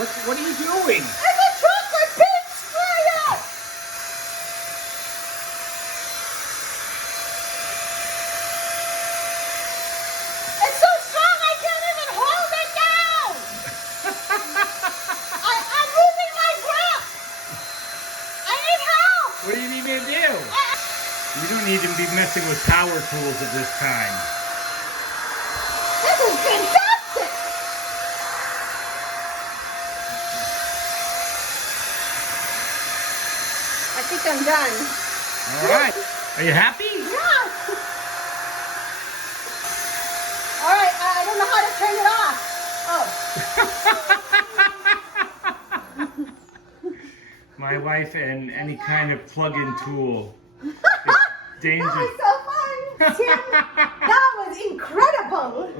What are you doing? It's a chocolate pink sprayer! It's so strong I can't even hold it down! I'm losing my grip! I need help! What do you need me to do? You don't need to be messing with power tools at this time. This is fantastic! I think I'm done. All right. Are you happy? Yeah! All right, I don't know how to turn it off. Oh. My wife and any kind of plug-in tool. It's That dangerous. was so fun, Tim. That was incredible.